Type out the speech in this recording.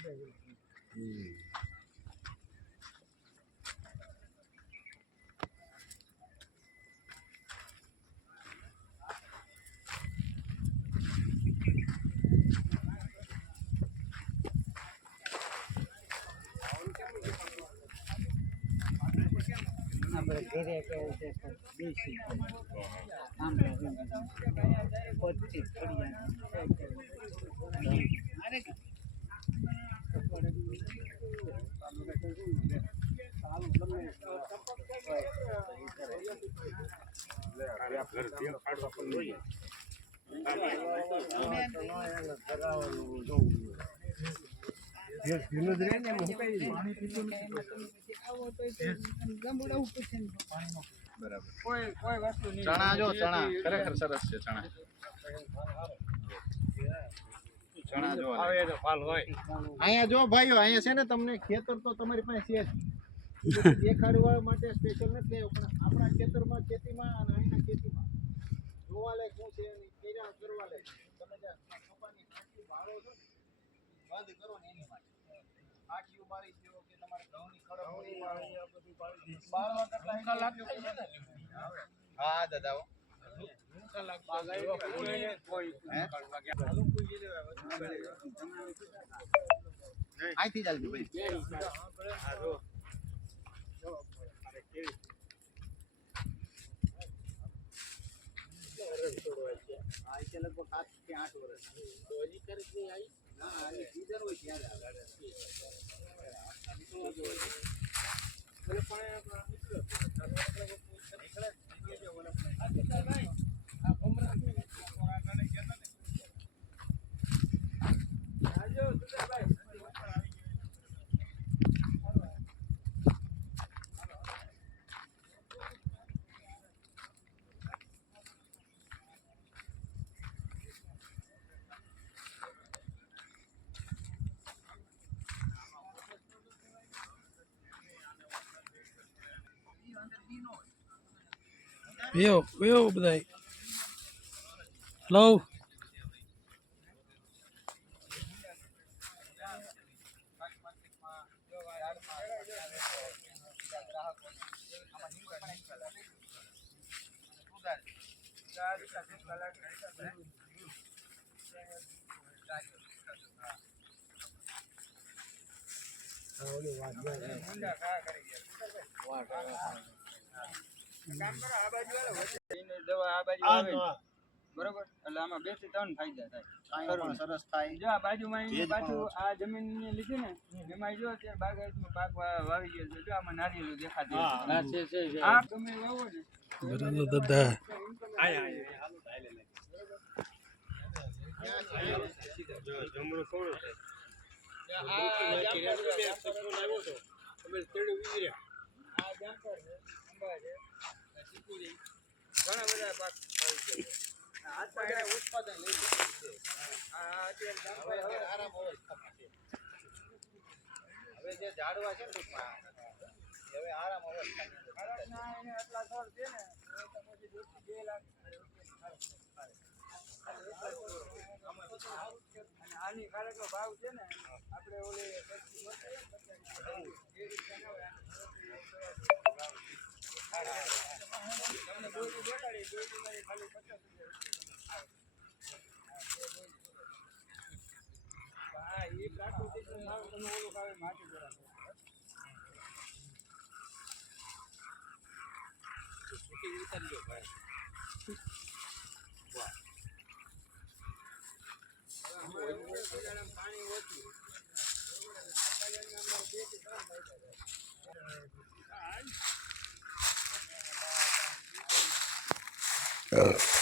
ઘરે બેસી આમ પચીસ ચણા જો ચણા ખરેખર સરસ છે ચણા ચણા જો અહીંયા જો ભાઈઓ અહીંયા છે ને તમને ખેતર તો તમારી પાસે છે જ દેખાડવા માટે સ્પેશિયલ નથી પણ આપણા ખેતરમાં ખેતીમાં અને અહીંના ખેતીમાં જોવા લાયક શું છે કેરા કરવા લાયક તમે જે કપાની ખાટી ભાળો છો ને બંધ કરો ને એની માટે ખાટીઓ મારી દો કે તમારે ઘઉંની ખડક પડી વાળી આ બધું પાડી બાળવા કરતા લાગે છે ને હા દાદાઓ અહીંથી ચાલજો ભાઈ લગભગ 7 કે 8 વર્ષ તો હજી કરી નહીં આવી ના આ સીઝન હોય ત્યારે Veo bhai. Hello. બરોબર એટલે આમાં 2 થી 3 ફાયદા થાય સરસ થાય જો આ બાજુમાં પાછું આ જમીન લીધી ને એમાં જો અત્યારે બાગાયતનો પાક વાવી ગયો છે જો આમાં નારિયેળ દેખાતી હા છે આ તમે વાવો ને બરાબર દાદા જો જમણું થોડું છે આ લાવ્યો તો તમે તેડું ઉતર્યા આ જામફળ છે અંબા છે ચીકુડી ઘણા બધા પાક વાવી છે આ પાકે ઉત્પાદન લઈ લીધું છે આ અત્યારે જામફળ હવે આરામ અવસ્થામાં છે હવે જે ઝાડવા છે ને ટૂંકમાં હવે આરામ અવસ્થામાં એને આટલા છોડ છે ને તો પછી 2 લાખ અને આની કારકનો ભાવ છે ને આપણે ઓલી તમને બોલી દેખાડી બોલી મારી ખાલી 50 હા એ પ્રાકૃતિક ભાવ તમે ઓલું ખાવે માટી બરાબર સુકી ઉતારી લો ભાઈ વાહ પાણી ઓછું Yeah.